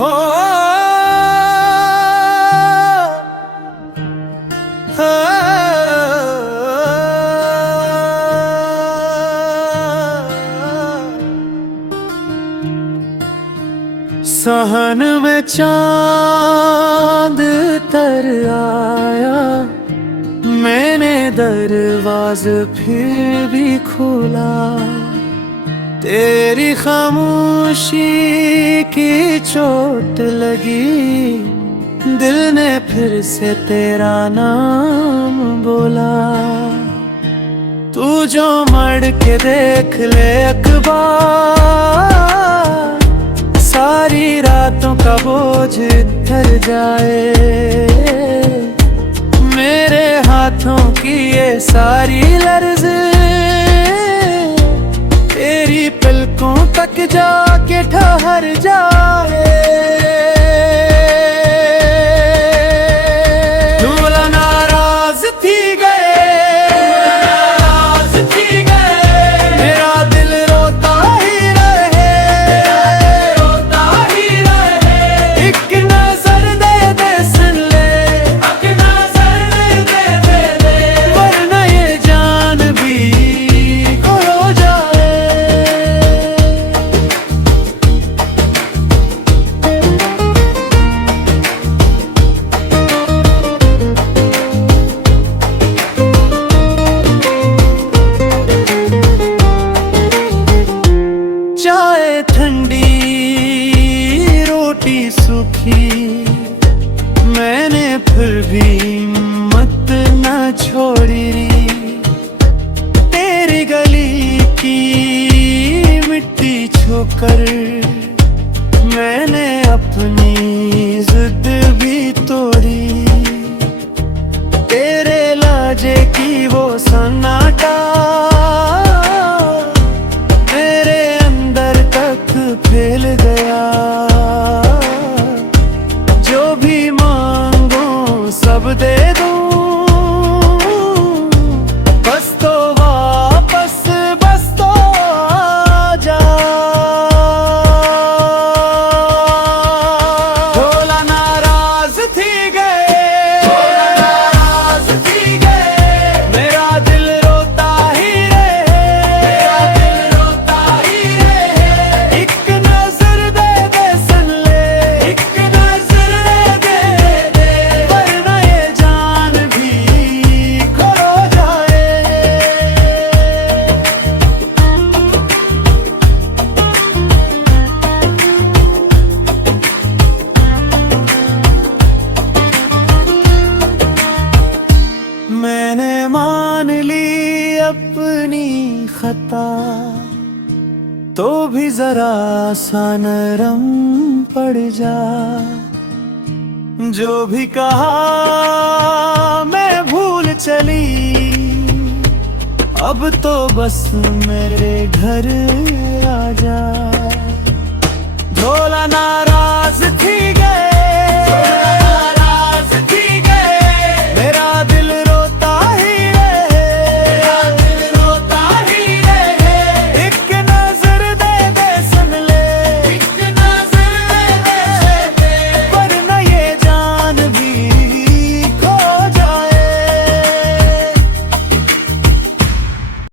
हो सहन में चांद तर आया, मैंने दरवाज़ फिर भी खोला। तेरी खामोशी की चोट लगी, दिल ने फिर से तेरा नाम बोला। तू जो मड़ के देख ले अखबार, सारी रातों का बोझ उतर जाए। मेरे हाथों की ये सारी लर्ज़ें तेरी पलकों तक जाके ठहर जाए। दूल्हा नाराज थी गए, मेरा दिल रोता ही रहे, एक नजर दे दे सुन ले, वरना ये जान भी खो जाए। चाय ठंडी रोटी सूखी, मैंने फिर भी हिम्मत न छोड़ी। तेरी गली की मिट्टी छूकर मैंने अपनी जिद भी तोड़ी। तेरे लाजे की वो सन्नाटा मेरे अंदर तक फैल गया। जो भी मांगो सब दे दूं, बस तो वापस बस तो आ जा। ढोला नाराज थी गए, मेरा दिल रोता ही रहे, एक नजर दे दे सुन ले, वरना ये जान भी खो जाए। मैंने मान ली अपनी खता, तो भी जरा सा नरम पड़ जा। जो भी कहा मैं भूल चली, अब तो बस मेरे घर आ जा। ढोला नारा